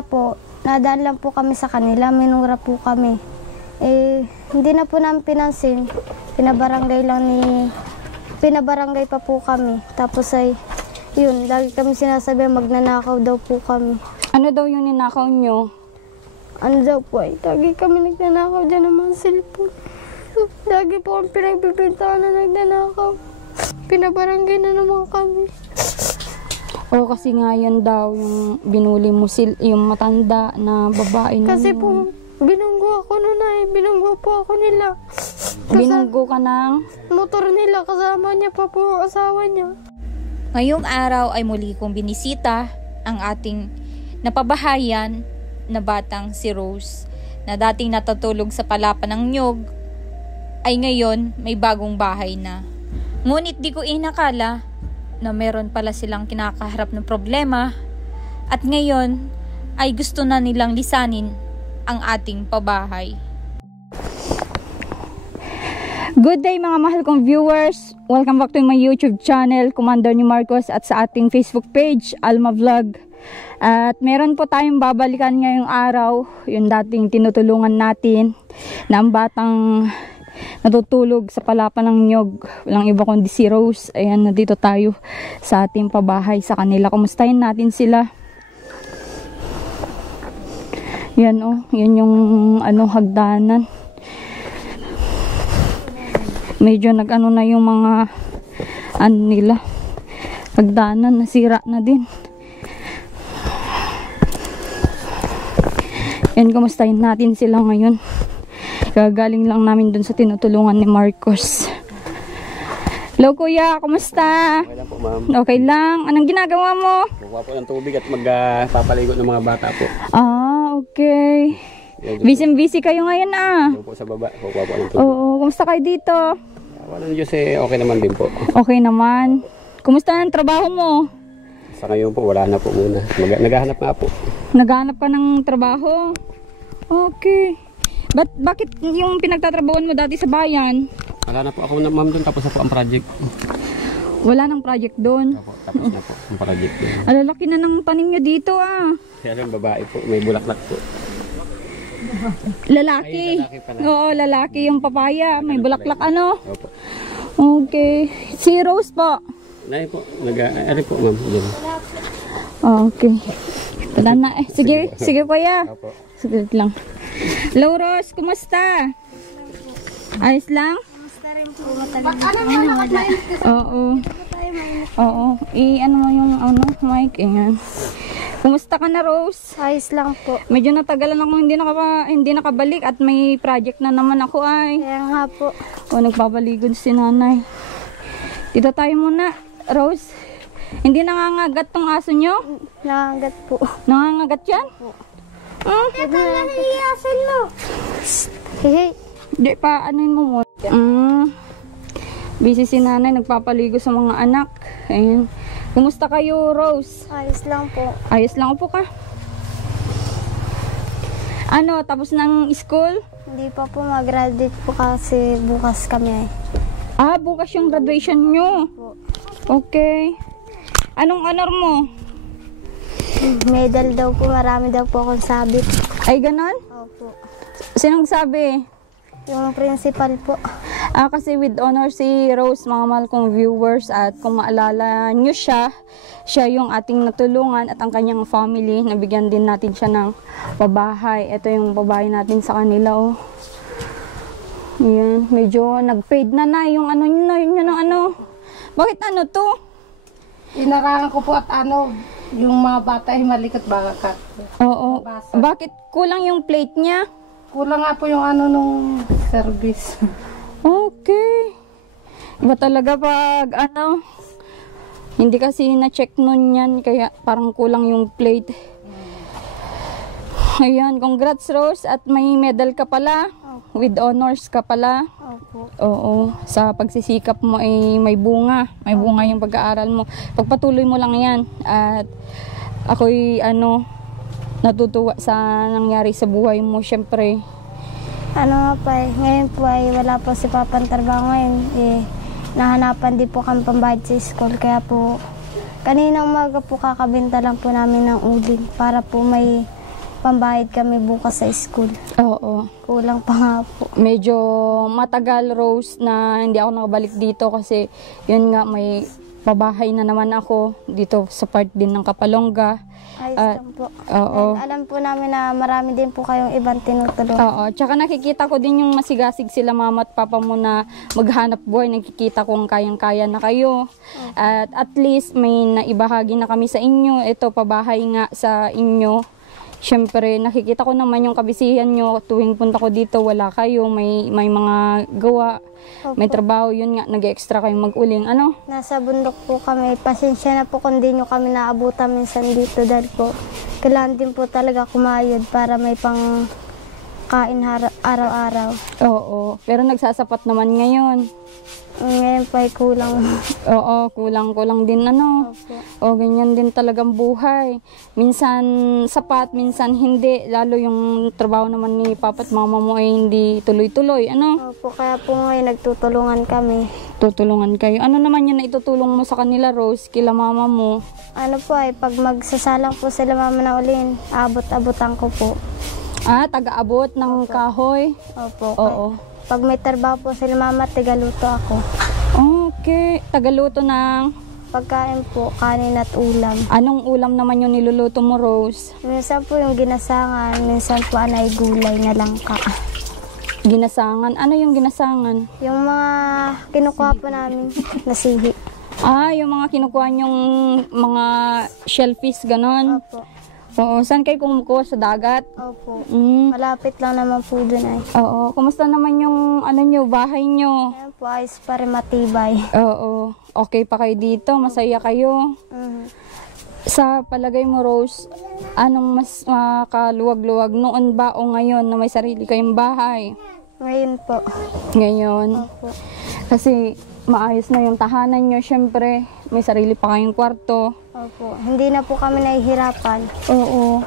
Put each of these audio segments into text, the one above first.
kanina po, nadaan lang po kami sa kanila, minura po kami. Hindi na po namin pinansin. Pinabarangay pa po kami. Tapos ay, yun, lagi kami sinasabi magnanakaw daw po kami. Ano daw yung ninakaw nyo? Ano daw po ay, lagi kami nagnanakaw dyan ng mga cellphone. Lagi po ang pinagbibintaan na nagnanakaw. Pinabarangay na naman kami. O kasi nga yan daw yung binuli mo yung matanda na babae na Kasi yun. po, binunggo ako noon ay, binunggo po ako nila. Binunggo ka ng Motor nila, kasama niya pa po ang asawa niya. Ngayong araw ay muli kong binisita ang ating napabahayan na batang si Rose na dating natutulog sa palapa ng niyog ay ngayon may bagong bahay na. Ngunit di ko inakala na meron pala silang kinakaharap ng problema at ngayon ay gusto na nilang lisanin ang ating pabahay. Good day mga mahal kong viewers! Welcome back to my YouTube channel, Commander ni Marcos, at sa ating Facebook page, Alma Vlog. At meron po tayong babalikan ngayong araw, yung dating tinutulungan natin na ang batang natutulog sa palapa ng niyog. Walang iba kundi si Rose. Ayan, nandito tayo sa ating pabahay sa kanila. Kumustahin natin sila. Yan yun yung hagdanan. Medyo na yung mga nila. Hagdanan, nasira na din. Yan, kumustahin natin sila ngayon. Gagaling lang namin dun sa tinutulungan ni Marcos. Hello kuya, kumusta? Okay lang po ma'am. Okay lang. Anong ginagawa mo? Kukuha po ng tubig at magpapaligo ng mga bata po. Okay. Busy kayo ngayon Doon po sa baba, kukuha po ng tubig. Oo, kumusta kayo dito? Walang Diyos okay naman din po. Okay naman. Kumusta ang trabaho mo? Sa ngayon po, wala na po muna. Naghahanap nga po. Naghahanap ka ng trabaho? Okay. Bakit yung pinagtatrabahoan mo dati sa bayan? Wala na po ako ma'am doon, tapos na po ang project. Wala nang project doon? Tapos na po ang project doon. Alalaki na ng tanim nyo dito Kaya lang babae po, may bulaklak po. Lalaki? Ay, lalaki pala. Oo, lalaki yung papaya. May bulaklak Opo. Okay. Si Rose po? Nay po, ano po ma'am. Okay. Wala na Sige kuya. Opo. Sige lang. Hello Rose, kumusta? Ayos lang? Kumusta rin po, matagal na wala. Oo. Oo. Ano mo yung mic? Ayan. Kumusta ka na Rose? Ayos lang po. Medyo natagalan ako hindi nakabalik at may project na naman ako Kaya nga po. Nagpapaligod si nanay. Dito tayo muna, Rose. Hindi nangangagat tong aso nyo? Nangangagat po. Nangangagat yan? Ito na lang po. Iyasan mo. Hehe. Hindi pa, anuin mo muna. Busy si nanay, nagpapaligo sa mga anak. Ayan. Kumusta kayo, Rose? Ayos lang po. Ayos lang po ka. Tapos ng school? Hindi pa po mag-graduate po kasi bukas kami. Bukas yung graduation nyo. Okay. Anong honor mo? Medal daw po, marami daw po akong sabit. Ay, ganon? Opo. Sinong sabi? Yung principal po. Kasi with honor si Rose, mga mahal kong viewers, at kung maalala nyo siya yung ating natulungan at ang kanyang family, nabigyan din natin siya ng pabahay. Ito yung pabahay natin sa kanila. Yan, medyo nag-fade na yung Bakit to? Inarangan ko po at yung mga bata ay malikat baka. Oo. Bakit kulang yung plate niya? Kulang nga po yung nung service. Okay. Iba talaga pag hindi kasi na-check nun yan, kaya parang kulang yung plate. Ayan, congrats Rose, at may medal ka pala. With honors ka pala. Opo. Oo, sa pagsisikap mo ay may bunga. May bunga yung pag-aaral mo. Pagpatuloy mo lang yan. At ako'y natutuwa sa nangyari sa buhay mo, syempre. Ngayon po ay wala po si Papang trabaho ngayon. Nahanapan din po kami pambayad sa school. Kaya po, kaninang umaga po kakabenta lang po namin ng uling para po may pambayad kami bukas sa school. Oo. Kulang pa nga po. Medyo matagal, Rose, na hindi ako nakabalik dito kasi yun nga, may pabahay na naman ako dito sa part din ng Kapalongga. Ayos lang po. Oo. Dahil alam po namin na marami din po kayong ibang tinutulungan. Oo, tsaka nakikita ko din yung masigasig sila mama at papa mo na maghanap buhay. Nakikita kong kayang-kaya na kayo. At least may naibahagi na kami sa inyo. Ito, pabahay nga sa inyo. Siyempre, nakikita ko naman yung kabisihan nyo. Tuwing punta ko dito, wala kayo. May mga gawa. Opo. May trabaho. Yun nga, nag-extra kayong mag-uling. Ano? Nasa bundok po kami. Pasensya na po kung di nyo kami naabutan minsan dito dahil po kailangan din po talaga kumayod para may pang kain araw-araw. Oo, pero nagsasapat naman ngayon. Ngayon pa ay kulang. Oo, kulang din ano. Opo. O, ganyan din talagang buhay. Minsan sapat, minsan hindi. Lalo yung trabaho naman ni papa at mama mo ay hindi tuloy-tuloy. Ano? Opo, kaya po ngayon nagtutulungan kami. Tutulungan kayo. Ano naman yun na itutulong mo sa kanila, Rose, kila mama mo? Ano po ay pag magsasalang po sila mama na ulin, abot-abotan ko po. Taga-abot ng kahoy? Opo. Oo. Pag may trabaho po sila mama, tigaluto ako. Okay. Tagaluto ng Pagkain po, kanin at ulam. anong ulam naman yung niluluto mo, Rose? Minsan po yung ginasangan, minsan po anay gulay na langka. Ginasangan. Ano yung ginasangan? Yung mga kinukuha po namin na sihi. Yung mga kinukuha yung mga shellfish, ganon. Opo. Oo, saan kayo kumukuha? Sa dagat? Opo. Mm. Malapit lang naman po dun ay. Oo, kumusta naman yung bahay nyo? Ayan po, ayos pa rin matibay. Oo, okay pa kayo dito? Masaya kayo? Mhm. Sa palagay mo, Rose, anong mas makaluwag-luwag noon ba o ngayon na may sarili kayong bahay? Ngayon po. Ngayon? Opo. Kasi maayos na yung tahanan nyo, syempre. May sarili pa kayong kwarto. Opo. Hindi na po kami nahihirapan. Oo.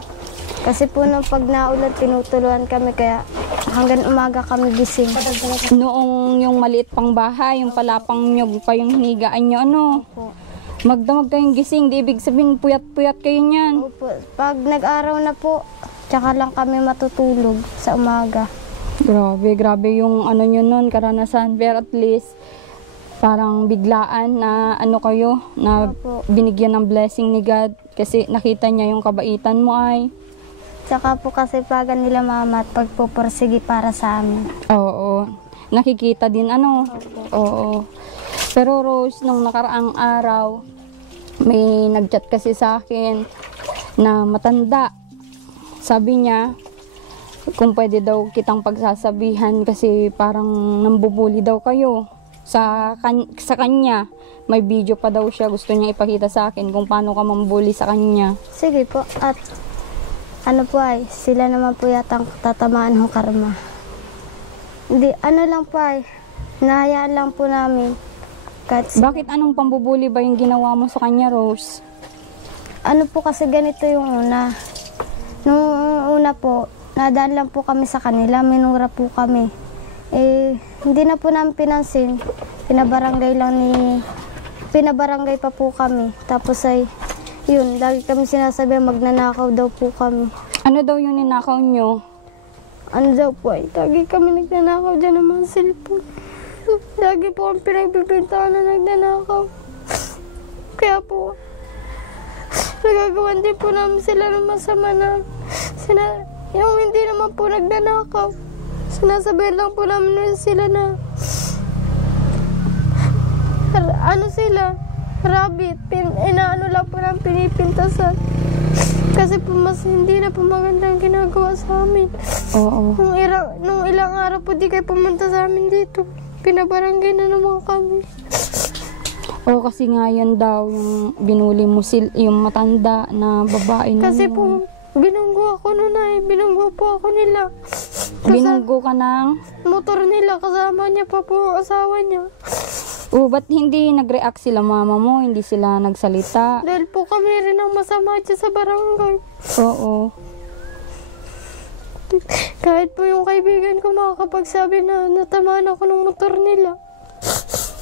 Kasi po nung pag naulan, tinutuluan kami kaya hanggang umaga kami gising. Noong yung maliit pang bahay, yung palapang nyog pa yung hinigaan nyo, ano? Opo. Magdamag kayong gising, di ibig sabihin puyat-puyat kayo niyan. Opo. Pag nag-araw na po, tsaka lang kami matutulog sa umaga. Grabe yung ano nyo nun, karanasan. Pero at least, parang biglaan na ano kayo, na Opo. binigyan ng blessing ni God. Kasi nakita niya yung kabaitan mo ay. Tsaka po kasi pagan nila mama at pagpupursigi para sa amin. Oo. Nakikita din ano. Oo. Pero Rose, nung nakaraang araw, may nag-chat kasi sa akin na matanda. Sabi niya, kung pwede daw kitang pagsasabihan kasi parang nambubuli daw kayo. Sa kanya, may video pa daw siya. Gusto niya ipakita sa akin kung paano ka mambuli sa kanya. Sige po. At ano po ay, sila naman po yatang tatamaan ng karma. Hindi, ano lang po ay, nahayaan lang po namin. Bakit anong pambubuli ba yung ginawa mo sa kanya, Rose? Ano po kasi ganito yung una. Nung una po, nadaan lang po kami sa kanila, minura po kami. Hindi na po namin pinansin. Pinabarangay pa po kami. Tapos ay, yun, lagi kami sinasabi magnanakaw daw po kami. Ano daw yung ninakaw nyo? Ano daw po ay, lagi kami nagnanakaw dyan ng mga cellphone. Lagi po ang pinagbibintaan na nagnanakaw. Kaya po, nagagawan din po namin sila ng masama na yung hindi naman po nagnanakaw. Sinasabihan lang po namin sila na ano sila, rabbit. Inaano lang po namin pinipintasan. Kasi po mas hindi na po magandang ginagawa sa amin. Oo. Nung ilang araw po di kayo pumunta sa amin dito. Pinabarangay na naman kami. Oo, kasi nga yan daw, yung binuli mo yung matanda na babae na Kasi yun. po, binunggo ako noon ay. Binunggo po ako nila. Binunggo ka ng... Motor nila, kasama niya pa po ang asawa niya. Ba't hindi nag-react sila mama mo? Hindi sila nagsalita? Dahil po kami rin ang masama dyan sa barangay. Oo. Kahit po yung kaibigan ko makakapagsabi na natamaan ako ng motor nila.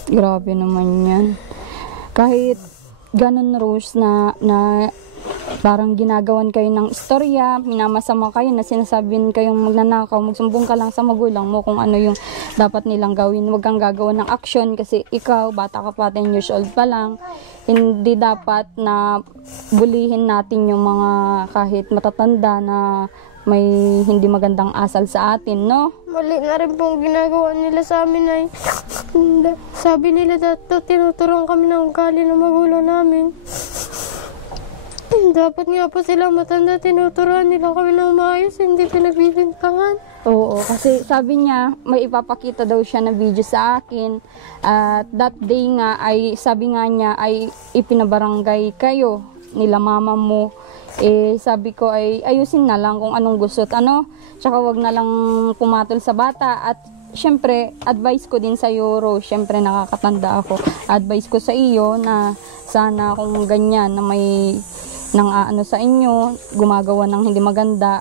Grabe naman yan. Kahit ganun, Rose, na parang ginagawan kayo ng istorya, minamasama kayo na sinasabing kayong magnanakaw, magsumbong ka lang sa magulang mo kung ano yung dapat nilang gawin. Huwag kang gagawa ng action kasi ikaw, bata ka pa, 10 years old pa lang. Hindi dapat na bulihin natin yung mga kahit matatanda na may hindi magandang asal sa atin, no? Mali na rin pong ginagawa nila sa amin ay sabi nila dato tinuturuan kami ng ugali ng magulang namin. Dapat nga po sila matanda, tinuturuan nila kami ng maayos, hindi pinagbibintangan. Oo, kasi sabi niya, may ipapakita daw siya na video sa akin. At that day nga, ay sabi nga niya, ay ipinabarangay kayo nila mama mo. Sabi ko ay ayusin na lang kung anong gusto at ano. Tsaka wag na lang pumatol sa bata. At syempre, advice ko din sa iyo, Rose, syempre nakakatanda ako. Advice ko sa iyo na sana kung ganyan na may nang ano sa inyo, gumagawa ng hindi maganda,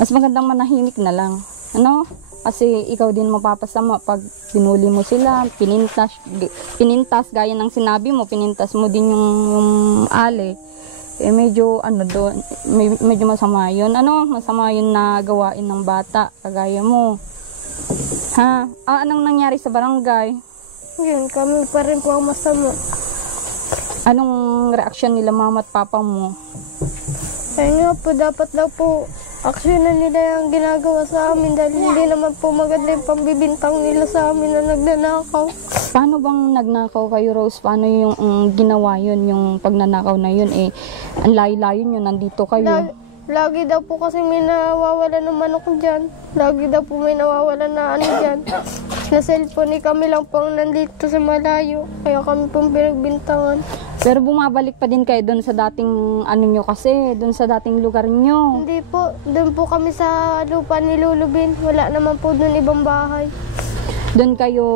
mas magandang manahimik na lang. Ano? Kasi ikaw din mapapasama pag pinuli mo sila, pinintas gaya ng sinabi mo, pinintas mo din yung ale. Medyo ano doon, medyo masama yun. Ano? Masama yun na gawain ng bata, kagaya mo. Ha? Anong nangyari sa barangay? Yun, kami pa rin po ang masama. Anong reaksyon nila mama at papa mo? Kaya nga po, dapat daw po aksyonan nila yung ginagawa sa amin dahil hindi naman po maganda yung pambibintang nila sa amin na nagnanakaw. Paano bang nagnakaw kayo, Rose? Paano yung ginawa yun, yung pagnanakaw na yun? Ang layo-layo nyo, nandito kayo. Lagi daw po kasi may nawawala ng manok dyan. Lagi daw po may nawawala na ano dyan. Na cellphone kami lang pong nandito sa malayo. Kaya kami pong pinagbintangan. Pero bumabalik pa din kayo doon sa dating ano nyo kasi, doon sa dating lugar nyo. Hindi po, doon po kami sa lupa ni Lulubin. Wala naman po doon ibang bahay. Doon kayo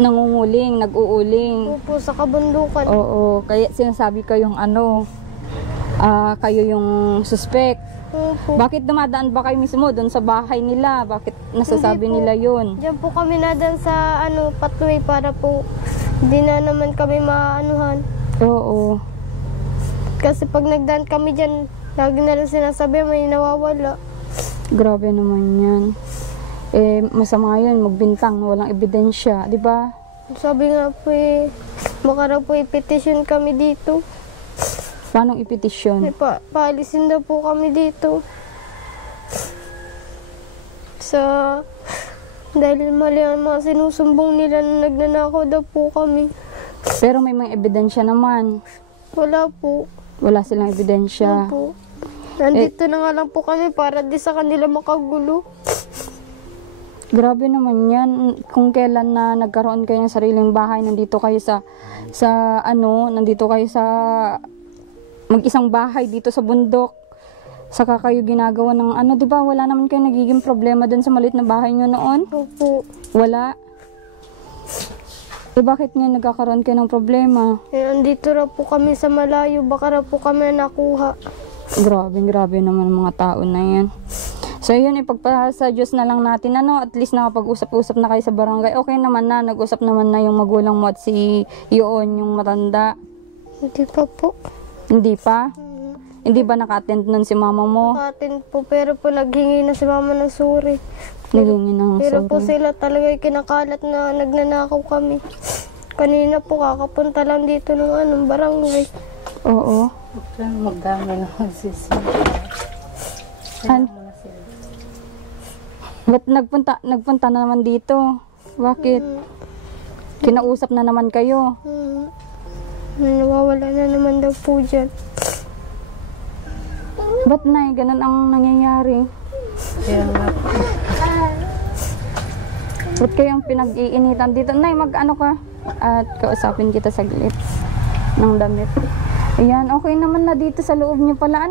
nangunguling, nag-uuling. Opo, sa kabundukan. Oo, kaya sinasabi ko yung ano, kayo yung suspect. Opo. Bakit dumadaan ba kayo mismo doon sa bahay nila? Bakit nasasabi Hindi po. nila yun? Diyan po kami nadan sa pathway para po hindi na naman kami maanuhan. Oo. Kasi pag nagdaan kami dyan, lagi na lang sinasabi may nawawala. Grabe naman yan. Masama yun, magbintang na walang ebidensya, di ba? Sabi nga po baka raw po i-petition kami dito. Paano ipetisyon? Paalisin daw po kami dito. Dahil mali ang mga sinusumbong nila na nagnanakaw daw po kami. Pero may mga ebidensya naman. Wala po. Wala silang ebidensya. Opo. Nandito na nga lang po kami para di sa kanila makagulo. Grabe naman yan. Kung kailan na nagkaroon kayo ng sariling bahay, nandito kayo nandito kayo sa mag-isang bahay dito sa bundok. Saka kayo ginagawa ng di ba? Wala naman kayo nagiging problema dun sa maliit na bahay nyo noon? Opo. Wala. Bakit nga nagkakaroon kayo ng problema? Andito raw po kami sa malayo, baka raw po kami nakuha. Grabe naman mga tao na yan. So yun, ipagpasa Diyos na lang natin, at least nakapag-usap-usap na kayo sa barangay. Okay naman na, nag-usap naman na yung magulang mo at si Yoon, yung matanda. Hindi pa po. Hindi pa? Hindi ba naka-attend nun si mama mo? Naka-attend po, pero po naghingi na si mama ng sorry. Naghingi ng Pero po sorry. sila talaga yung kinakalat na nagnanakaw kami. Kanina po kakapunta lang dito ng barangay. Oo. Magdami na magsisi. Ba't nagpunta na naman dito? Bakit? Kinausap na naman kayo. Nawawala na naman daw po dyan. Ba't ganun ang nangyayari? Kaya nga po. Ba't kayong pinag-iinitan dito? Nay, mag-ano ka? At kausapin kita saglit ng damit. Ayan, okay naman na dito sa loob niyo pala.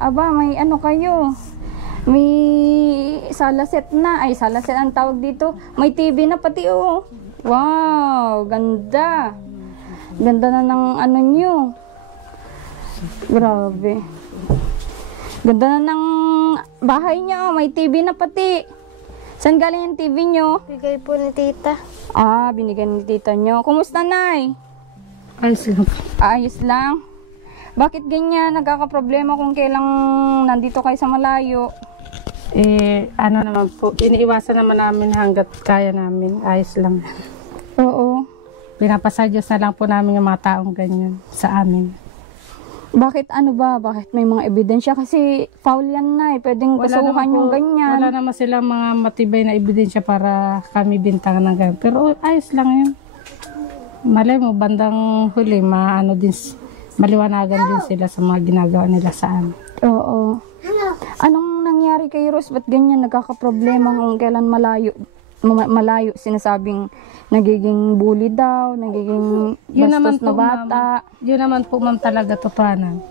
Aba, may kayo. May salaset na. Ay, salaset ang tawag dito. May TV na pati, oh. Wow, ganda. Ganda na ng niyo. Grabe. Ganda na ng bahay niyo. May TV na pati. Saan galing yung TV niyo? Bigay po ni tita. Binigyan ni tita niyo. Kumusta, Nay? Ayos lang. Ayos lang. Bakit ganyan? Nagkakaproblema kung kailang nandito kayo sa malayo. Ano naman po, iniiwasan naman namin hanggat kaya namin. Ayos lang. Oo. Pinapasadyos na lang po namin yung mga taong ganyan sa amin. Bakit ano ba? Bakit may mga ebidensya? Kasi foul yan na eh. Pwedeng kasuhan yung ganyan. Wala naman silang mga matibay na ebidensya para kami bintangan ng ganyan. Pero ayos lang yun. Malay mo, bandang huli, maliwanagan din sila sa mga ginagawa nila sa amin. Oo. Anong nangyari kay Rose? Ba't ganyan nagkakaproblema kung kailan malayo sinasabing nagiging bully daw, nagiging bastos na bata? Yun naman po ma'am talaga totohanan.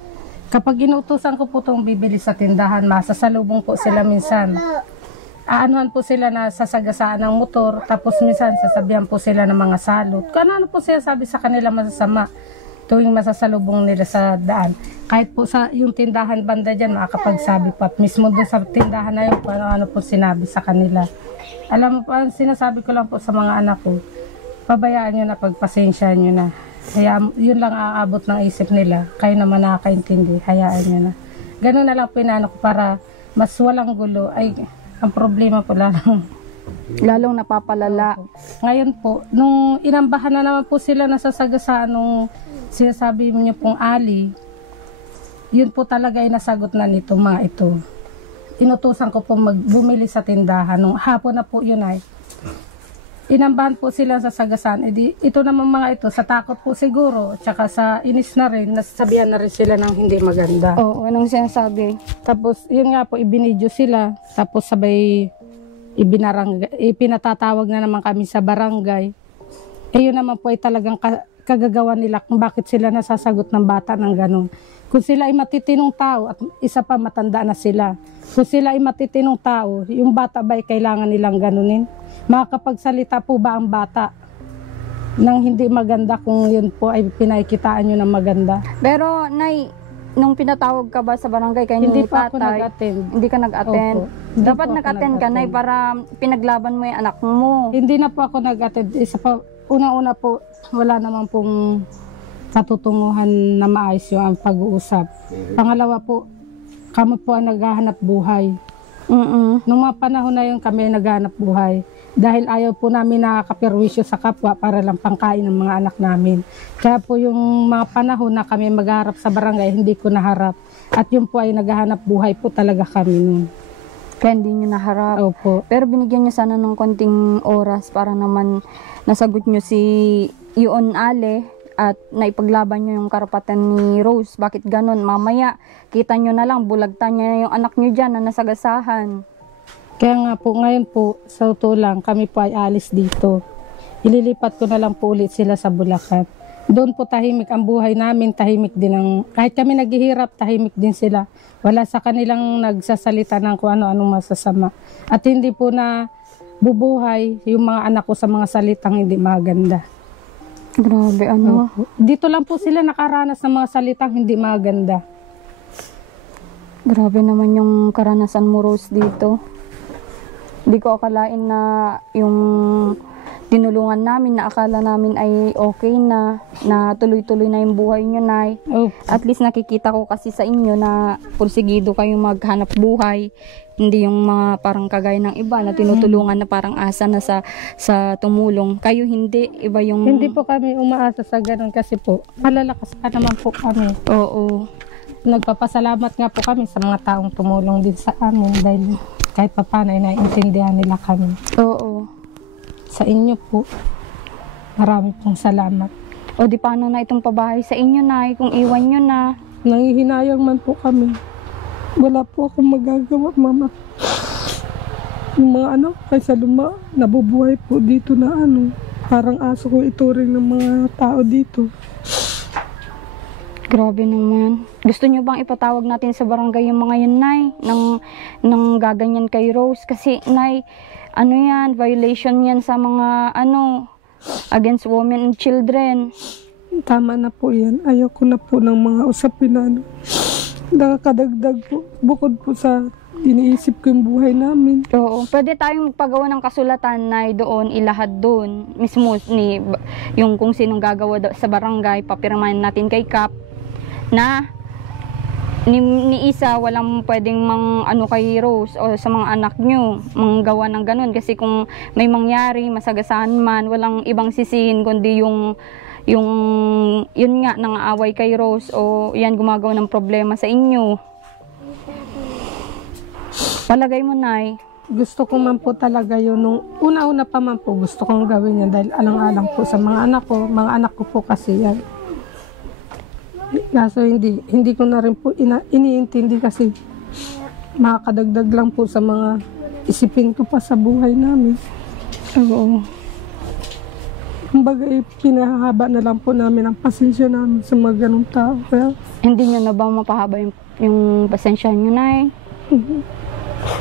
Kapag inuutusan ko po itong bibili sa tindahan, masasalubong po sila minsan. Aanuhan po sila na sasagasaan ng motor, tapos minsan sasabihan po sila ng mga salot. Kung ano po sila sabi sa kanila masasama tuwing masasalubong nila sa daan. Kahit po sa yung tindahan banda dyan, makakapagsabi po. At mismo doon sa tindahan na yun, kung ano po sinabi sa kanila. Alam mo po, sinasabi ko lang po sa mga anak ko, pabayaan nyo na, pagpasensya nyo na. Kaya yun lang aabot ng isip nila. Kayo naman nakakaintindi, hayaan nyo na. Ganun na lang po inaano ko para mas walang gulo. Ay, ang problema po lang. Lalong napapalala. Ngayon po, nung inambahan na naman po sila nasasagasaan nung sinasabi niyo pong ali, yun po talaga ay nasagot na nito mga ito. Inutusan ko po bumili sa tindahan. Nung hapon na po yun ay, inambahan po sila sa sagasaan. Ito naman mga ito, sa takot po siguro, tsaka sa inis na rin, nasasabihan na rin sila ng hindi maganda. Oo, anong sinasabi? Tapos, yun nga po, ibinidyo sila. Tapos sabay, ipinatatawag na naman kami sa barangay. Yun naman po ay talagang kagagawa nila kung bakit sila nasasagot ng bata ng ganun. Kung sila ay matitinong tao, at isa pa matanda na sila, kung sila ay matitinong tao, yung bata ba ay kailangan nilang ganunin? Makakapagsalita po ba ang bata nang hindi maganda kung yun po ay pinakikitaan nyo ng maganda? Pero, Nay, nung pinatawag ka ba sa barangay kay Hindi ni pa ako tatay, nag-attend. hindi ka nag-attend? Opo. Hindi Dapat po ako nag-attend ka, Nay, nag-attend. para pinaglaban mo yung anak mo. Hindi na po ako nag-attend. Isa pa, una-una po, wala naman pong katutunguhan na maayos yung pag-uusap. Pangalawa po, kami po ang naghahanap buhay. Nung mga panahon na yun, kami naghahanap buhay. Dahil ayaw po namin nakakaperwisyo sa kapwa para lang pangkain ng mga anak namin. Kaya po yung mga panahon na kami magharap sa barangay, hindi ko naharap. At yun po ay naghahanap buhay po talaga kami nun. Kaya hindi nyo naharap. Opo. Pero binigyan nyo sana ng konting oras para naman nasagot nyo si Ion Ale at naipaglaban nyo yung karapatan ni Rose. Bakit ganun? Mamaya, kita nyo na lang, bulagtan nyo yung anak nyo dyan na nasagasahan. Kaya nga po, ngayon po, sa totoo lang, kami po ay alis dito. Ililipat ko na lang po ulit sila sa Bulacan. Doon po tahimik ang buhay namin, tahimik din ang, kahit kami naghihirap, tahimik din sila. Wala sa kanilang nagsasalita ng kung ano-anong masasama. At hindi po na bubuhay yung mga anak ko sa mga salitang hindi maganda. Grabe, ano? Dito lang po sila nakaranas ng mga salitang hindi maganda. Grabe naman yung karanasan mo, Rose, dito. Hindi ko akalain na yung tinulungan namin, na akala namin ay okay na tuloy-tuloy na yung buhay nyo, Nay. At least nakikita ko kasi sa inyo na pursigido kayong maghanap buhay. Hindi yung mga parang kagaya ng iba na tinutulungan na parang asa na sa tumulong. Kayo hindi, iba yung... Hindi po kami umaasa sa ganun kasi po, malalakas pa naman po kami. Oo. Nagpapasalamat nga po kami sa mga taong tumulong din sa amin dahil kahit pa paano ay naiintindihan nila kami. Oo. Sa inyo po, marami pong salamat. O di paano na itong pabahay sa inyo, Nay, kung iwan nyo na. Nangihinayang man po kami. Wala po akong magagawa, Mama. Yung mga kaysa nabubuhay po dito na parang aso ko ituring ng mga tao dito. Grabe naman. Gusto nyo bang ipatawag natin sa barangay yung mga yun, Nay? Nang gaganyan kay Rose? Kasi, Nay, yan, violation yan sa mga, against women and children. Tama na po yan. Ayaw ko na po ng mga usapin na nakakadagdag po. Bukod po sa iniisip ko yung buhay namin. Oo. Pwede tayong magpagawa ng kasulatan, Nay, doon, ilahad doon. Mismo, yung kung sinong gagawa sa barangay, papirmahin natin kay Kap na ni Isa, walang pwedeng ano kay Rose o sa mga anak nyo, manggawa ng ganun. Kasi kung may mangyari, masagasaan man, walang ibang sisihin kundi yun nga, nangaaway kay Rose o yan gumagawa ng problema sa inyo. Palagay mo, Nay. Gusto ko man po talaga yun. Nung una-una pa man po, gusto kong gawin yan dahil alang-alang po sa mga anak ko. Mga anak ko po kasi yan. Kaso hindi ko na rin po iniintindi kasi makakadagdag lang po sa mga isipin ko pa sa buhay namin. Oo. Kumbaga, pinahaba na lang po namin ang pasensya namin sa mga ganong tao. Kaya, Hindi nyo na ba mapahaba yung pasensya nyo, Nay?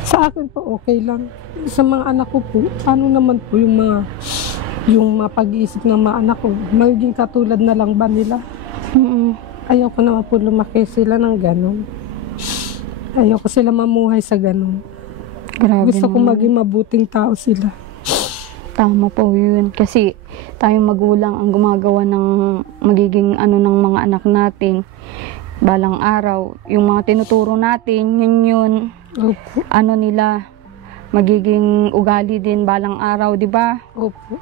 sa akin po okay lang. Sa mga anak ko po, ano naman po yung pag-iisip ng mga anak ko, magiging katulad na lang ba nila? Ayaw ko naman po lumaki sila ng ganon. Ayaw ko sila mamuhay sa ganon. Grabe Gusto ko naman. maging mabuting tao sila. Tama po yun. Kasi tayong magulang ang gumagawa ng magiging ano ng mga anak natin. Balang araw, yung mga tinuturo natin, yun, Opo. ano nila, magiging ugali din balang araw, di ba? Opo.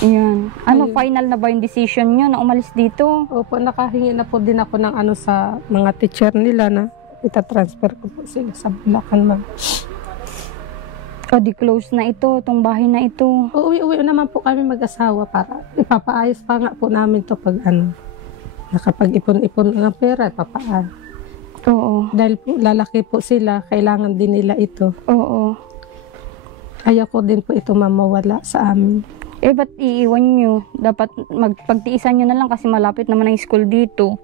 Yan. Ano, Ayun. final na ba yung decision nyo na umalis dito? Opo, nakahingi na po din ako ng ano sa mga teacher nila na itatransfer ko po sila sa Bulacan, ma'am. O di close na ito, itong bahay na ito. Uwi-uwi naman po kami mag-asawa para ipapaayos pa nga po namin to pag nakapag-ipon-ipon ng pera, ipapaan. Oo. Dahil po, lalaki po sila, kailangan din nila ito. Oo. Ayaw ko din po ito mamawala sa amin. Eh, ba't iiwan nyo? Dapat pagtiisan nyo na lang kasi malapit naman ang school dito.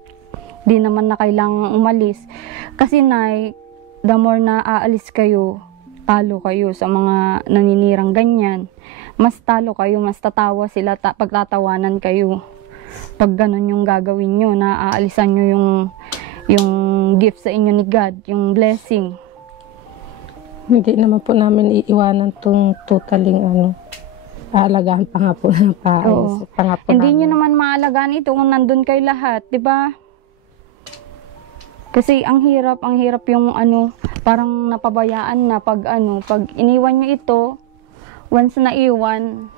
Di naman na kailangang umalis. Kasi, Nay, the more na aalis kayo, talo kayo sa mga naninirang ganyan. Mas talo kayo, mas tatawa sila, pagtatawanan kayo. Pag ganun yung gagawin nyo, na aalisan nyo yung gift sa inyo ni God, yung blessing. Hindi naman po namin iiwanan itong totaling aalagaan pa nga po ng paayos. Oo. Hindi nyo naman maalagaan ito kung nandun kayo lahat, di ba? Kasi ang hirap yung parang napabayaan na pag iniwan nyo ito, once na iwan,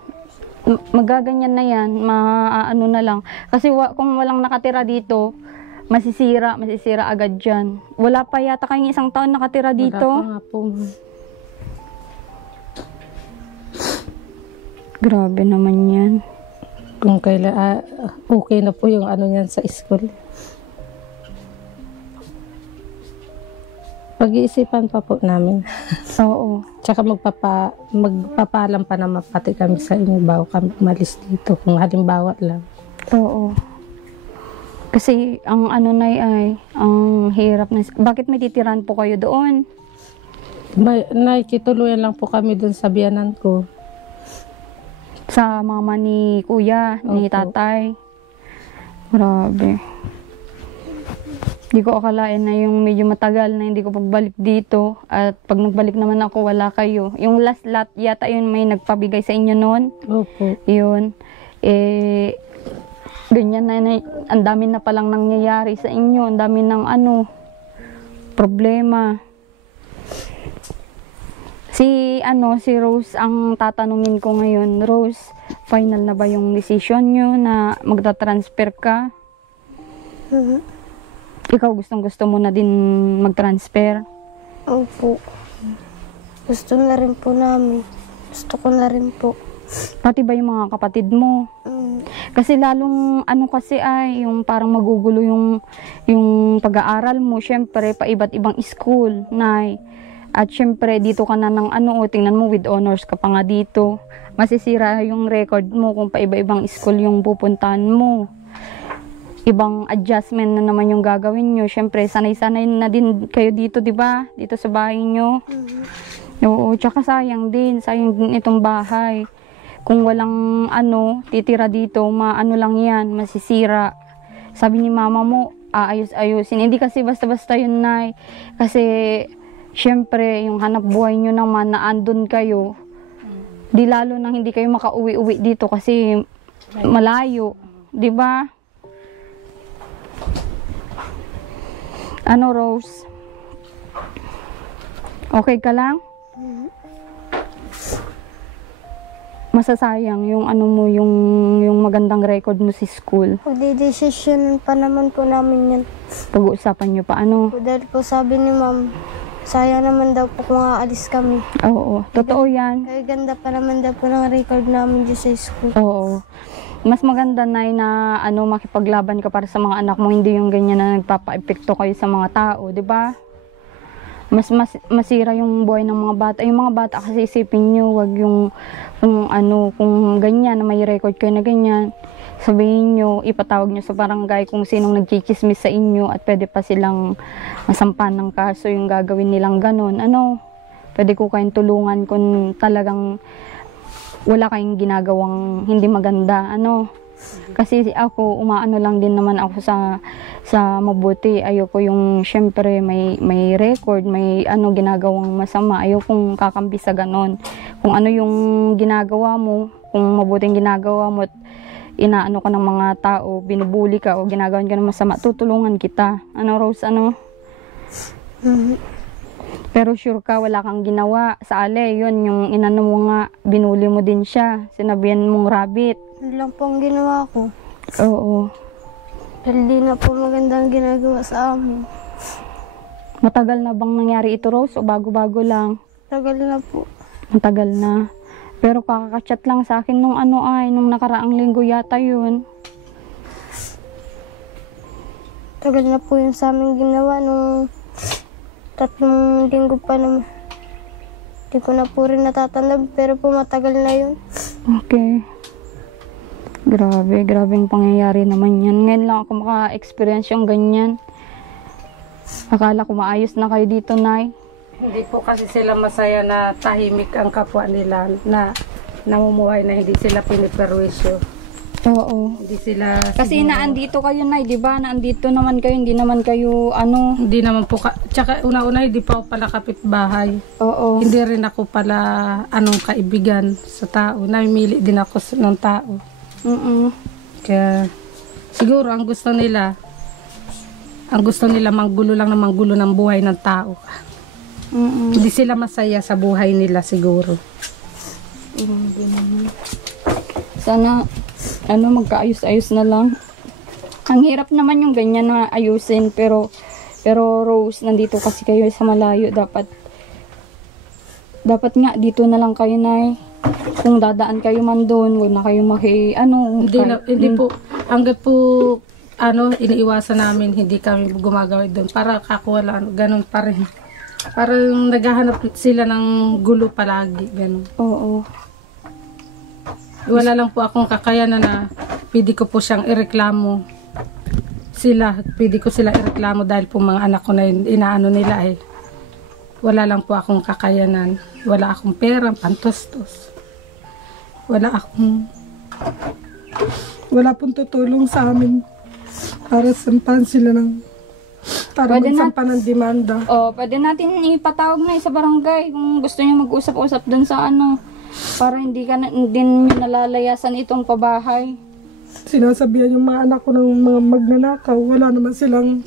magaganyan na yan, na lang. Kasi kung walang nakatira dito, masisira agad dyan. Wala pa yata kayong isang taon nakatira dito. Wala pa nga po. Grabe naman yan. Kung kailan, okay na po yung niyan sa school. Pag-iisipan pa po namin. Oo. Tsaka magpapalam pa naman pati kami sa inyo bago kami umalis dito. Kung halimbawa lang. Oo. Kasi ang ay ang hirap na. Bakit may titiran po kayo doon? Nakikituluyan lang po kami doon sa biyanan ko. Sa mama ni kuya, ni Opo. tatay. Grabe. Hindi ko akalain na yung medyo matagal na hindi ko pagbalik dito. At pag nagbalik naman ako, wala kayo. Yung last lot, yata yun may nagpabigay sa inyo noon. Opo. Yun. Ganyan na, ang dami na palang nangyayari sa inyo. Ang dami ng problema. Si Rose ang tatanungin ko ngayon. Rose, final na ba yung decision nyo na magta-transfer ka? Ikaw gustong-gusto mo na din mag-transfer? Opo. Gusto na rin po namin. Gusto ko na rin po. Pati ba yung mga kapatid mo? Kasi lalong kasi yung parang magugulo yung pag-aaral mo. Syempre, pa iba't ibang school, Nay. At syempre, dito ka na ng tingnan mo, with honors ka pa nga dito. Masisira yung record mo kung pa iba-ibang school yung pupuntahan mo. Ibang adjustment na naman yung gagawin nyo. Syempre, sanay-sanay na din kayo dito, di ba? Dito sa bahay nyo. Oo, tsaka sayang din itong bahay. Kung walang titira dito, lang yan, masisira. Sabi ni mama mo, aayos-ayusin. Hindi kasi basta-basta yun, Nay. Kasi, syempre, yung hanap buhay nyo naman na andun kayo, di lalo nang hindi kayo makauwi-uwi dito kasi malayo. Di ba? Ano, Rose? Okay ka lang? Masasayang yung ano mo, yung magandang record mo sa school. Pagdidesisyonan pa naman po namin yan. Pag-uusapan nyo pa, ano? Dahil po sabi ni ma'am, sayang naman daw po kung aalis kami. Oo, totoo yan. Kaya ganda pa naman daw po ng record namin dyan sa school. Oo. Mas maganda na ano, makipaglaban ka para sa mga anak mo, hindi yung ganyan na nagpapa-epekto kayo sa mga tao, di ba? Mas masira yung buhay ng mga bata. Yung mga bata kasi isipin nyo, wag yung kung ganyan na may record kayo na ganyan, sabihin nyo, ipatawag nyo sa barangay kung sinong nagchichismis sa inyo at pwede pa silang masampan ng kaso yung gagawin nilang ganon. Ano, pwede ko kayong tulungan kung talagang wala kayong ginagawang hindi maganda. Ano, kasi ako, umaano lang din naman ako sa mabuti. Ayoko yung, syempre, may record, may ginagawang masama. Ayokong kakampi sa ganon. Kung ano yung ginagawa mo, kung mabuting ginagawa mo, inaano ka ng mga tao, binubuli ka o ginagawan ka ng masama, tutulungan kita. Ano, Rose, ano? Pero sure ka, wala kang ginawa sa Ale. Yun, yung inano mo nga, binuli mo din siya. Sinabihan mong rabbit. Yun lang po ang ginawa ko. Oo. Dahil di na po magandang ginagawa sa amin. Matagal na bang nangyari ito, Rose? O bago-bago lang? Tagal na po. Matagal na. Pero kakachat lang sa akin nung nung nakaraang linggo yata yun. Tagal na po yun sa amin ginawa nung 3 linggo pa naman. Hindi ko na po rin natatandaan pero po matagal na yun. Okay. Grabeng pangyayari naman yan. Ngayon lang ako maka-experience yung ganyan. Akala ko maayos na kayo dito, Nay. Hindi po kasi sila masaya na tahimik ang kapwa nila, na namumuhay na hindi sila piniperwisyo. Oo. Hindi sila... Kasi naandito kayo, Nay, di ba? Naandito naman kayo, hindi naman kayo, Hindi naman po, tsaka una-una hindi pa ako pala kapitbahay. Oo. Hindi rin ako pala kaibigan sa tao. Namimili din ako ng tao. Kaya siguro ang gusto nila manggulo lang na manggulo ng buhay ng tao. Hindi sila masaya sa buhay nila siguro. Sana magkaayos-ayos na lang. Ang hirap naman yung ganyan na ayusin, pero Rose, nandito kasi kayo sa malayo, dapat nga dito na lang kayo, Nay. Kung dadaan kayo man doon, huwag na kayo Hindi po, hanggat po iniiwasan namin, hindi kami gumagawin doon para kakuwala, ganun pa rin. Parang naghahanap sila ng gulo palagi, ganun. Oo. Wala lang po akong kakayanan na pwede ko po siyang ireklamo. Pwede ko sila ireklamo dahil po mga anak ko na inaano nila eh. Wala lang po akong kakayanan. Wala akong pera, pantustos. Wala pong tutulong sa amin para sampahan sila para magsampan ng demanda. Pwede natin ipatawag na sa barangay kung gusto niyo mag-usap-usap dun sa para hindi nyo nalalayasan itong pabahay. Sinasabihan yung mga anak ko ng mga magnanakaw. Wala naman silang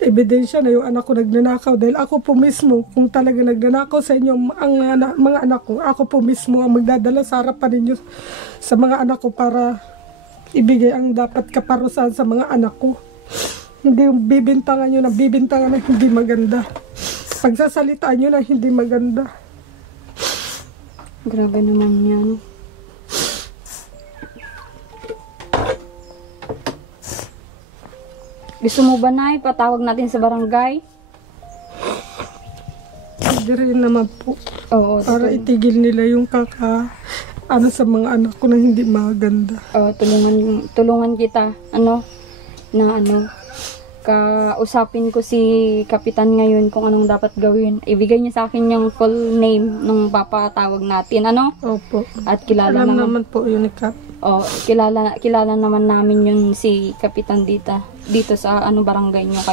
ebidensya na yung anak ko nagnanakaw. Dahil ako po mismo, kung talaga nagnanakaw sa inyo mga anak ko, ako po mismo ang magdadala sa harapan ninyo sa mga anak ko para ibigay ang dapat kaparusahan sa mga anak ko. Hindi yung bibintangan nyo na hindi maganda. Pagsasalitaan nyo na hindi maganda. Grabe naman yan. Gusto mo ba, Nay, patawag natin sa barangay? Hindi rin naman po. Oo. Para itigil nila yung sa mga anak ko na hindi maganda. Tulungan kita. Kausapin ko si Kapitan ngayon kung anong dapat gawin. Ibigay niya sa akin yung full name ng papatawag natin, Opo. At kilala Alam naman po yun ni Kap. Kilala naman namin yun si Kapitan dito sa barangay nyo,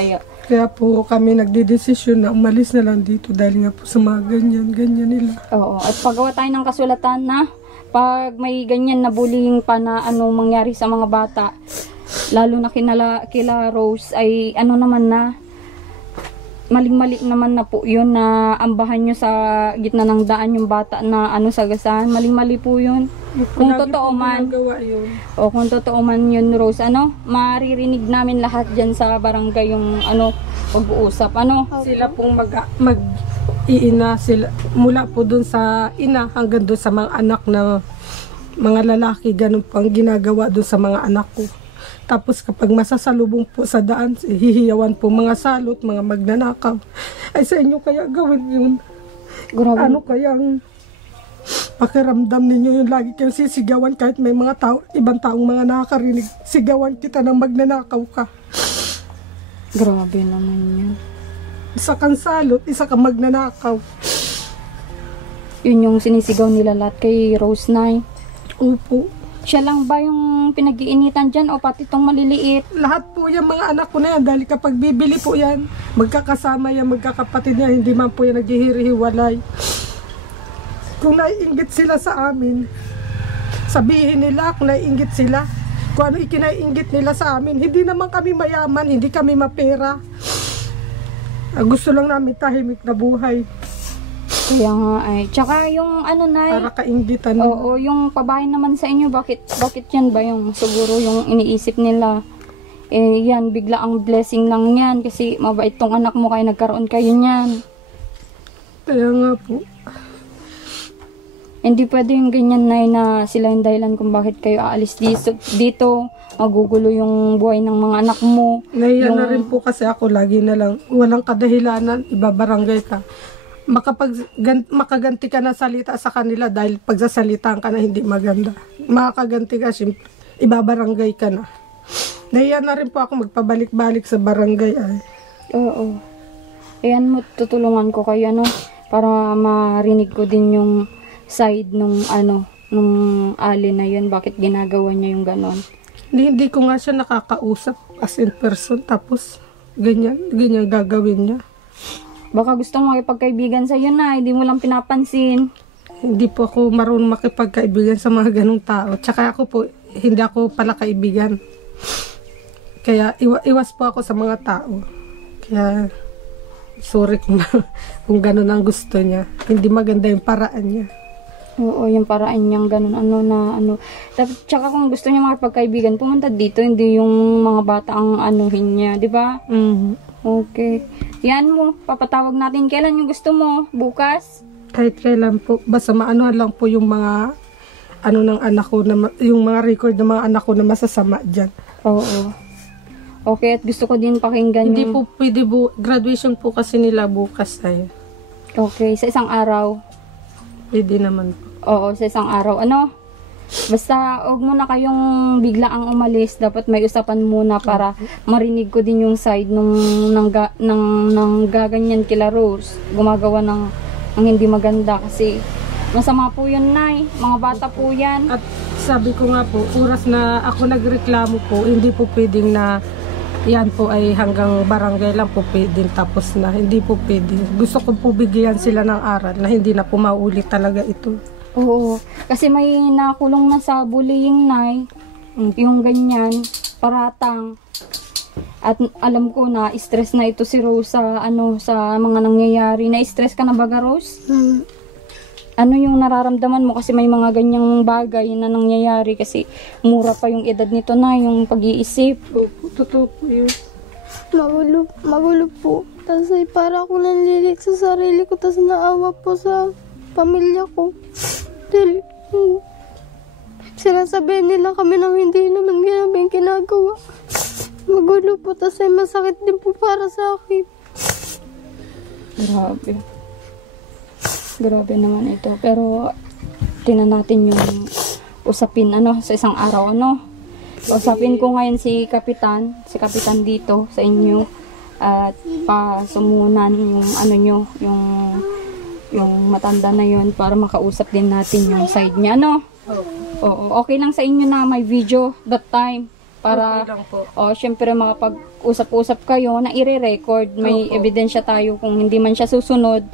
Kaya po kami nagdedesisyon na umalis na lang dito dahil nga po sa mga ganyan nila. Oo, at paggawa tayo ng kasulatan na pag may ganyan na bullying pa na mangyari sa mga bata, lalo na kila Rose ay naman na maling-mali naman na po yun na ambahan nyo sa gitna ng daan yung bata na sagasaan. Maling-mali po yun. Kung Lagi totoo po man, ginagawa yun. o kung totoo man yun, Rose, maririnig namin lahat dyan sa barangay yung pag-uusap. Sila pong mag-iina sila mula po dun sa ina hanggang dun sa mga anak na mga lalaki, ganun pang ginagawa dun sa mga anak ko. Tapos kapag masasalubong po sa daan, hihiyawan po mga salot, mga magnanakaw. Ay sa inyo kaya gawin yun? Grabe. Ano kayang pakiramdam ninyo yung lagi kayong sisigawan kahit may mga ibang taong mga nakakarinig. Sigawan kita ng magnanakaw ka. Grabe naman yan. Isa kang salot, isa kang magnanakaw. Yun yung sinisigaw nila lahat kay Rose Nay. Opo. Siya lang ba yung pinag-iinitan dyan o pati itong maliliit? Lahat po yung mga anak ko na yan dahil kapag bibili po yan, magkakasama yan, magkakapatid yan, hindi man po yan naghihiri-hiwalay. Kung naiinggit sila sa amin, sabihin nila kung naiinggit sila, kung ano ikinainggit nila sa amin. Hindi naman kami mayaman, hindi kami mapera. Gusto lang namin tahimik na buhay. Kaya nga ay. Tsaka yung Nay. Para kainggitan. Oo, yung pabahay naman sa inyo, bakit yan ba yung siguro yung iniisip nila? Yan, bigla ang blessing lang yan kasi mabait tong anak mo kaya nagkaroon kayo niyan. Kaya nga po. Hindi pwede yung ganyan, Nay, na sila yung dahilan kung bakit kayo aalis dito. Magugulo yung buhay ng mga anak mo. Nahiya na rin po kasi ako lagi na lang. Walang kadahilanan, ibabarangay ka. Makaganti ka na salita sa kanila dahil pagsasalitaan ka na hindi maganda. Makakaganti ka, siyempre, ibabarangay ka na. Nahiya na rin po ako magpabalik-balik sa barangay. Ay. Oo. Ayan mo, tutulungan ko kayo, para marinig ko din yung side nung Ali na yun, bakit ginagawa niya yung ganon. Hindi ko nga siya nakakausap as in person, tapos ganyan gagawin niya. Baka gusto mo makipagkaibigan sa'yo na, hindi mo lang pinapansin. Hindi po ako marunong makipagkaibigan sa mga ganong tao. Tsaka ako po, hindi ako pala kaibigan. Kaya iwas po ako sa mga tao. Kaya sorry kung ganon ang gusto niya. Hindi maganda yung paraan niya. Oo, yung paraan niyang ganun, Tsaka kung gusto niya makipagkaibigan, pumunta dito, hindi yung mga bata ang anuhin niya, di ba? Mm-hmm. Okay. Yan mo, papatawag natin kailan yung gusto mo, bukas? Kahit kailan po, basta maanuhan lang po yung mga ng anak ko, yung mga record ng mga anak ko na masasama dyan. Oo. Okay, at gusto ko din pakinggan Hindi yung... po pwede graduation po kasi nila bukas tayo. Okay, sa isang araw. Pwede naman po. Oo, sa isang araw. Basta, huwag mo na kayong bigla ang umalis. Dapat may usapan muna para marinig ko din yung side nang gaganyan kila Rose. Gumagawa ng hindi maganda kasi masama po yun, Nay. Mga bata po yan. At sabi ko nga po, oras na ako nagreklamo po, hindi po pwedeng na yan po ay hanggang barangay lang po pwedeng tapos na. Hindi po pwedeng. Gusto ko po bigyan sila ng aral na hindi na po maulit talaga ito. Oo. Kasi may nakulong na sa bullying, Nay. Yung ganyan, paratang. At alam ko na stress na ito si Rose sa mga nangyayari. Na-stress ka na ba, Rose? Ano yung nararamdaman mo kasi may mga ganyang bagay na nangyayari kasi mura pa yung edad nito na yung pag-iisip. Totoo po yun. Magulo po. Tapos ay para ako nanlilit sa sarili ko. Tapos naawa po sa pamilya ko. Dahil sinasabihin nila kami nang hindi naman ginabing ginagawa. Magulo po. Tapos ay masakit din po para sa akin. Grabe naman ito. Pero tingnan natin yung usapin sa isang araw Usapin ko ngayon si Kapitan dito sa inyo at pasumunan yung yung matanda na yon para makausap din natin yung side niya, Oo, okay lang sa inyo na may video that time para okay lang po. Syempre makapag-usap-usap kayo na i-record, may ebidensya tayo kung hindi man siya susunod.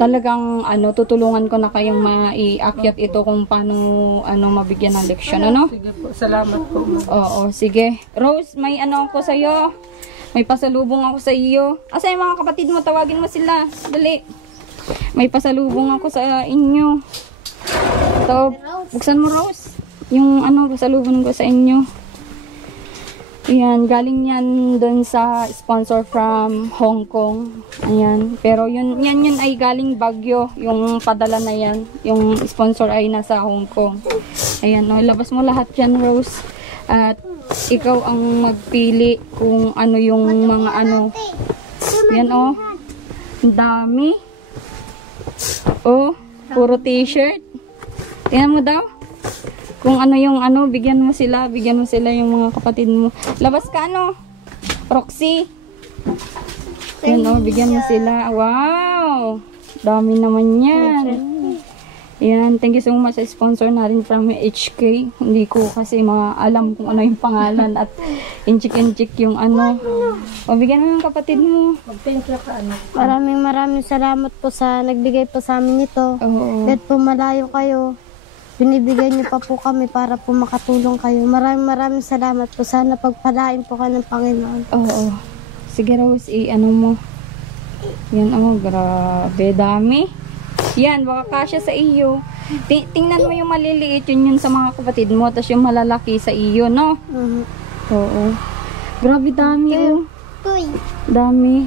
Talagang tutulungan ko na kayong maiakyat ito kung paano mabigyan ng leksyon, Sige po, salamat po. Oo, sige. Rose, may ako sa iyo. May pasalubong ako sa iyo. Asa yung mga kapatid mo? Tawagin mo sila. Dali. May pasalubong ako sa inyo. Ito, buksan mo, Rose. Yung pasalubong ko sa inyo. Ayan, galing yan doon sa sponsor from Hong Kong. Ayan. Pero yun ay galing Baguio. Yung padala na yan. Yung sponsor ay nasa Hong Kong. Ayan, labas mo lahat yan, Rose. At ikaw ang magpili kung ano yung mga Yan Ang dami. Puro t-shirt. Tingnan mo daw. Kung ano yung bigyan mo sila yung mga kapatid mo. Labas ka Roxy. Yan bigyan mo sila. Wow! Dami naman yan. Yan, thank you so much sa sponsor natin from HK. Hindi ko kasi alam kung ano yung pangalan at inchik-inchik yung Bigyan mo yung kapatid mo. Maraming salamat po sa nagbigay po sa amin ito. Kahit po malayo kayo, binibigay niyo pa po kami para po makatulong kayo. Maraming salamat po. Sana pagpalain po kayo ng Panginoon. Oo. Sige, Rose, mo. Yan, grabe, dami. Yan, baka kasya sa iyo. Tingnan mo yung maliliit, yun sa mga kapatid mo, tapos yung malalaki sa iyo, no? Oo. Grabe, dami, Dami.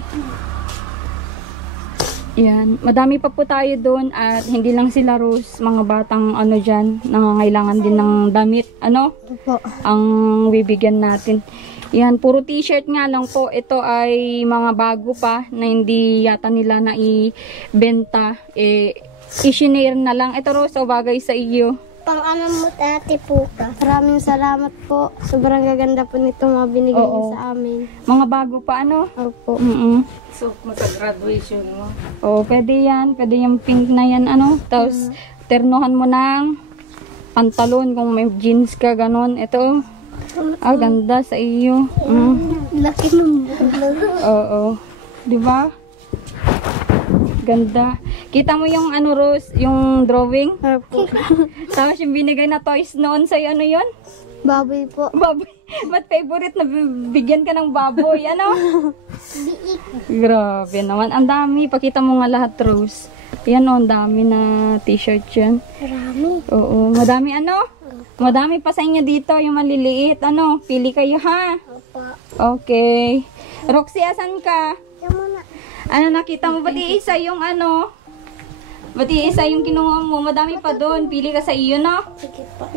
Yan. Madami pa po tayo doon at hindi lang sila, Rose, mga batang dyan, nangangailangan din ng damit, Opo. ang bibigyan natin. Yan, puro t-shirt nga lang po. Ito ay mga bago pa na hindi yata nila na ibenta. I-shinare na lang. Ito, Rose, bagay sa iyo. Pang-ano mo, Ate Puka. Maraming salamat po. Sobrang gaganda po nito mga binigay niyo sa amin. Mga bago pa, Opo. So, sa graduation mo. Pwede yan. Pwede yung pink na yan, Tapos, ternuhan mo ng pantalon kung may jeans ka, ganon. Ito, ganda sa iyo. Laki ng Oo. Diba? Ganda. Kita mo yung Rose, yung drawing? Opo. Tapos yung binigay na toys noon sa'yo, yun? Baboy po. Baboy. Ba't favorite na bigyan ka ng baboy? Grabe naman. Ang dami. Pakita mo nga lahat, Rose. Yan ang dami na t-shirt yan. Marami. Oo. Madami Madami pa sa inyo dito, yung maliliit. Pili kayo, ha? Opo. Okay. Roxy, asan ka? Yan muna. Nakita mo? Ba't iisa yung Ba't iisa yung kinuha mo? Madami pa doon. Pili ka sa iyo, no? Sige po.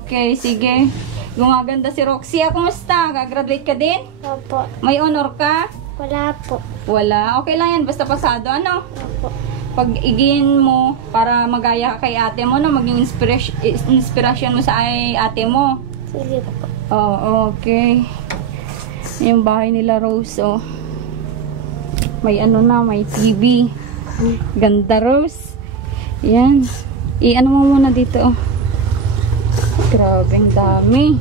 Okay, sige. Gumaganda si Roxy. Kumusta? Gagraduate ka din? Opo. May honor ka? Wala po. Wala. Okay lang yan. Basta pasado, Opo. Pag-igihin mo para magaya ka kay ate mo, maging inspirasyon mo sa ate mo. Sige po. Okay. Yung bahay nila, Rose, May may TV. Ganda, Rose. Yan. Mo muna dito, Grabe, ang dami.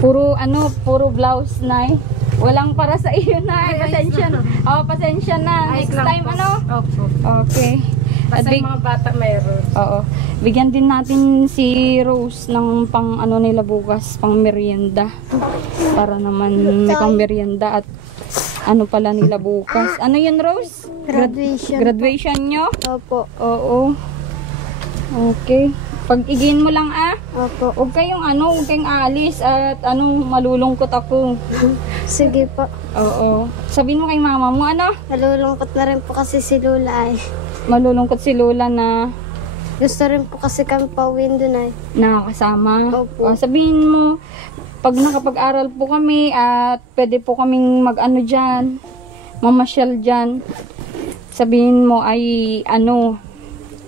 Puro blouse, Nay. Walang para sa iyo, Nay. Pasensya na. Pasensya na. Next time, Opo. Okay. Basta yung mga bata mayroon. Oo. Bigyan din natin si Rose ng pang nila bukas, pang merienda. Para naman may pang merienda at pala nila bukas. Ano yun, Rose? Graduation. Graduation nyo? Opo. Oo. Okay. Pag-igin mo lang, Opo. Huwag kayong aalis at malulungkot ako. Sige po. Oo. Sabihin mo kay mama mo, Nalulungkot na rin po kasi si Lola Malulungkot si Lola na gusto rin po kasi kami pauwiin doon nakakasama. Opo. Sabihin mo, pag nakapag-aral po kami at pwede po kaming dyan, mamasyal dyan, sabihin mo ay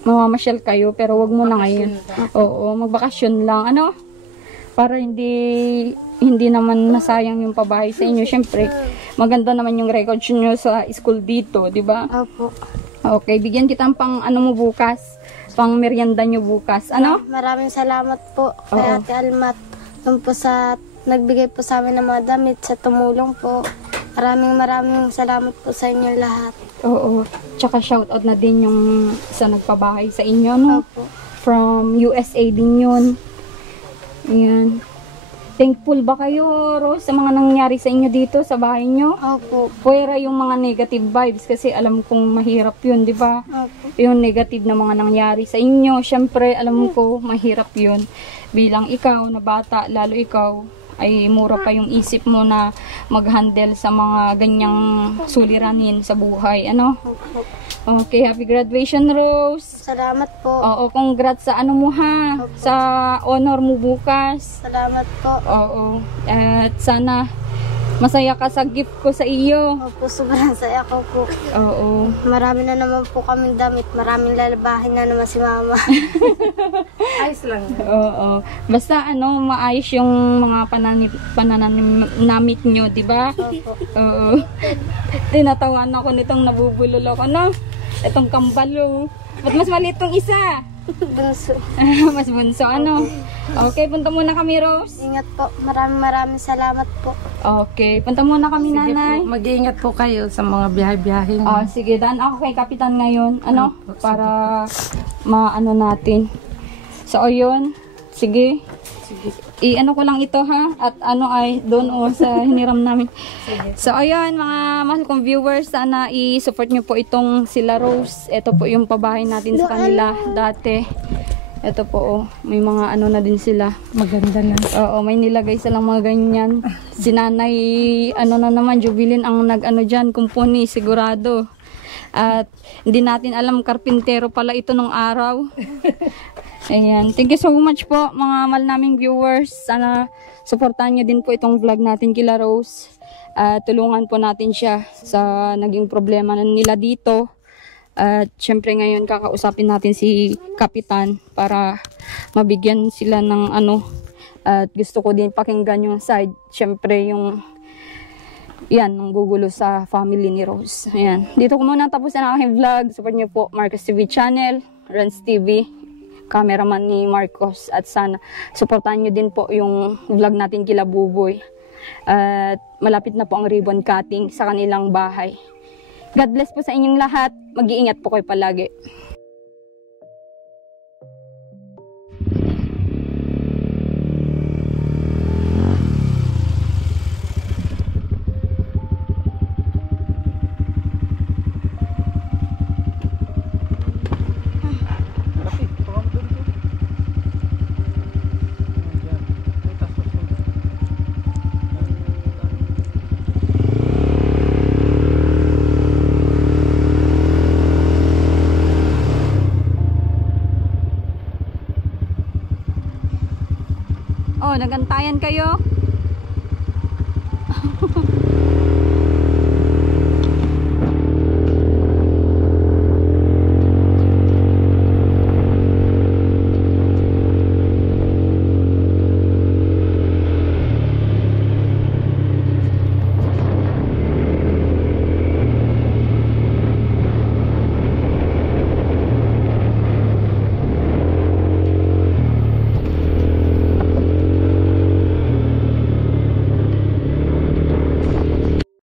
mamamasyal kayo pero wag mo na ngayon. Oo, magbakasyon lang. Para hindi naman nasayang yung pabahay sa inyo. Syempre, maganda naman yung records nyo sa school dito, di ba? Opo. Okay, bigyan kita pang mo bukas. Pang merienda nyo bukas. Maraming salamat po kay Oo. Ate Almat. Doon po sa nagbigay po sa amin ng mga damit, sa tumulong po. Maraming salamat po sa inyo lahat. Oo. Tsaka shoutout na din yung sa nagpabahay sa inyo, no? Opo. From USA din yun. Ayan. Thankful ba kayo, Rose, sa mga nangyari sa inyo dito sa bahay nyo? Opo. Pwera yung mga negative vibes kasi alam kong mahirap yun, di ba? Opo. Yung negative na mga nangyari sa inyo. Syempre, alam ko, mahirap yun. Bilang ikaw na bata, lalo ikaw, ay mura pa yung isip mo na mag-handle sa mga ganyang suliranin sa buhay. Ano? Okay, happy graduation, Rose. Salamat po. Oo, congrats sa ano mo ha, sa honor mo bukas. Salamat po. Oo, at sana masaya ka sa gift ko sa iyo. Opo, sobrang saya ko po. Oo. Marami na naman po kaming damit. Maraming lalabahin na naman si mama. Ayos lang. Oo. Basta ano, maayos yung mga pananamit nyo, di ba? Opo. Oo. Tinatawan ako nitong nabubulol ako, no? Itong kambalo. Ba't mas maliit tong isa? Bunso. Mas bunso, ano? Okay, punta muna kami, Rose. Ingat po. Maraming salamat po. Okay, punta muna kami, Sige nanay. po, mag-iingat po kayo sa mga biyahe-biyahe. Ah, sige, daan ako kay Kapitan ngayon. Ano? Para maano natin. So, ayun. Sige. I-ano ko lang ito ha. At ano ay doon sa hiniram namin. So, ayun mga mahal kong viewers. Sana i-support nyo po itong sila Rose. Ito po yung pabahay natin sa kanila dati. Ito po may mga ano na din sila. Maganda na. Oo, may nilagay silang mga ganyan. Si Nanay, ano na naman, Jubilin ang nag-ano dyan, kumpuni, sigurado. At hindi natin alam, karpintero pala ito nung araw. Ayan. Thank you so much po, mga mahal naming viewers. Sana supportahan nyo din po itong vlog natin kila Rose. Tulungan po natin siya sa naging problema nila dito. At syempre ngayon kakausapin natin si Kapitan para mabigyan sila ng ano. At gusto ko din pakinggan yung side. Syempre yung yan, ang gugulo sa family ni Rose. Ayan. Dito ko muna tapos na aking vlog. Support niyo po Marcos TV channel, Renz TV, cameraman ni Marcos. At sana supportahan niyo din po yung vlog natin kila Buboy. At malapit na po ang ribbon cutting sa kanilang bahay. God bless po sa inyong lahat. Mag-iingat po kayo palagi. Oh, nagantayan kayo.